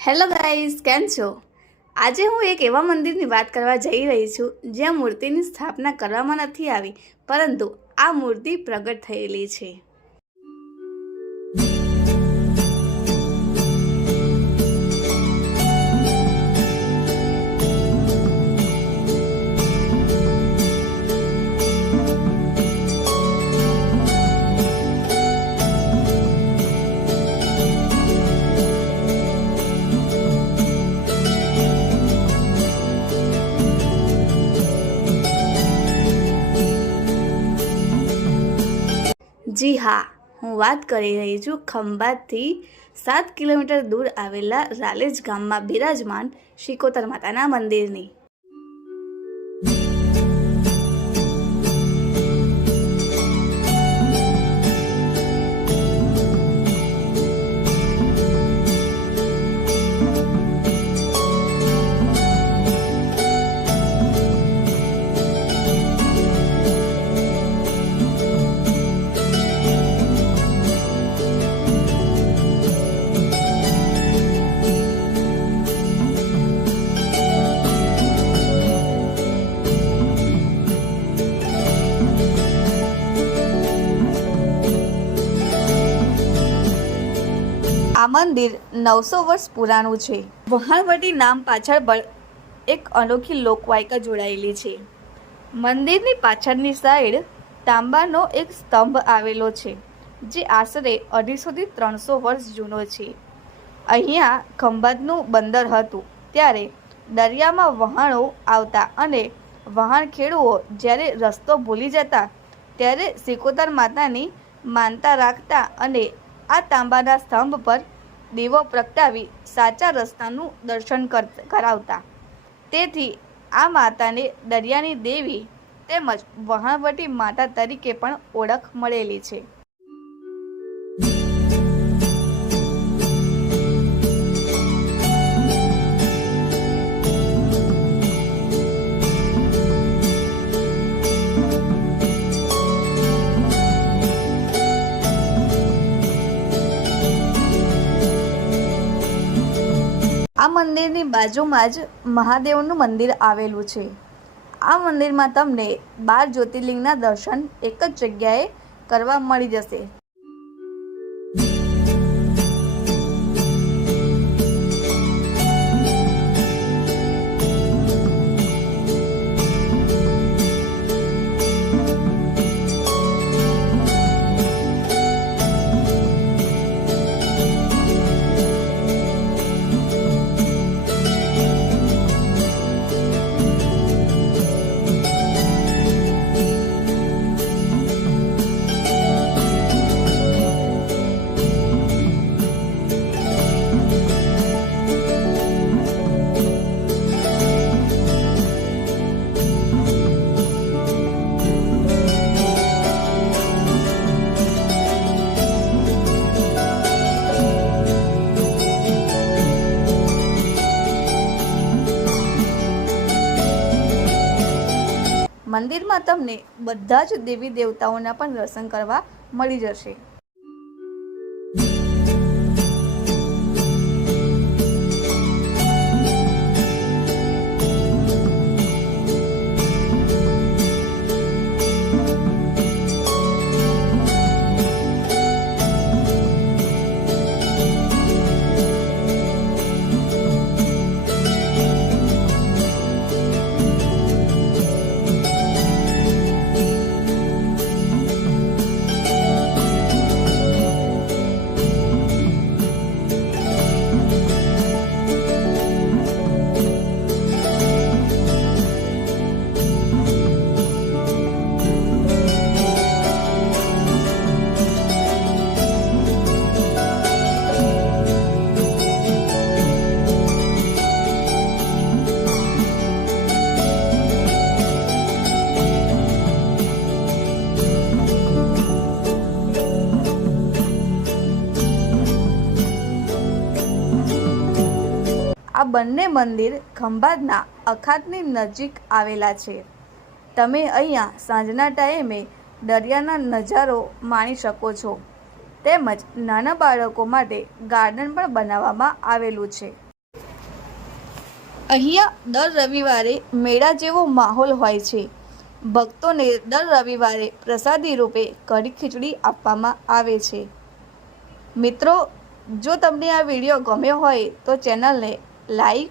Hello guys, કેમ છો? આજે હું એક એવા મંદિરની વાત કરવા જઈ રહી છું જ્યાં મૂર્તિની સ્થાપના કરવામાં નથી આવી, પરંતુ આ મૂર્તિ પ્રગટ થયેલી છે। જી હા, હું વાત કરી રહી છું ખંભાતથી 7 કિલોમીટર દૂર આવેલા રાલેજ ગામમાં બિરાજમાન શિકોતર માતાના મંદિરની। આ મંદિર 900 વર્ષ પુરાણું છે। વહાણવટી નામ પાછળ પણ એક અનોખી લોકવાયકા જોડાયેલી છે। મંદિરની પાછળની સાઈડ તાંબાનો એક સ્તંભ આવેલો છે, જે આશરે 250 થી 300 વર્ષ જૂનો છે। અહીંયા ખંભાતનું બંદર હતું, ત્યારે દરિયામાં વહાણો આવતા અને વહાણખેડૂઓ જ્યારે રસ્તો ભૂલી જતા ત્યારે શિકોતર માતાની માનતા રાખતા અને આ તાંબાના સ્તંભ પર દીવો પ્રગટાવી સાચા રસ્તાનું દર્શન કરાવતા। તેથી આ માતાને દરિયાની દેવી તેમજ વહાણવટી માતા તરીકે પણ ઓળખ મળેલી છે। આ મંદિરની બાજુમાં જ મહાદેવનું મંદિર આવેલું છે। આ મંદિરમાં તમને 12 જ્યોતિર્લિંગના દર્શન એક જ જગ્યાએ કરવા મળી જશે। મંદિરમાં તમને બધા જ દેવી દેવતાઓના પણ દર્શન કરવા મળી જશે। આ બંને મંદિર ખંભાતના અખાતની નજીક આવેલા છે। તમે અહીંયા સાંજના ટાઈમે દરિયાના નજારો માણી શકો છો, તેમજ નાના બાળકો માટે ગાર્ડન પણ બનાવવામાં આવેલું છે। અહીંયા દર રવિવારે મેળા જેવો માહોલ હોય છે. ભક્તોને દર રવિવારે પ્રસાદી રૂપે કઢી ખીચડી આપવામાં આવે છે. મિત્રો, જો તમને આ વિડીયો ગમ્યો હોય તો ચેનલને લાઈક,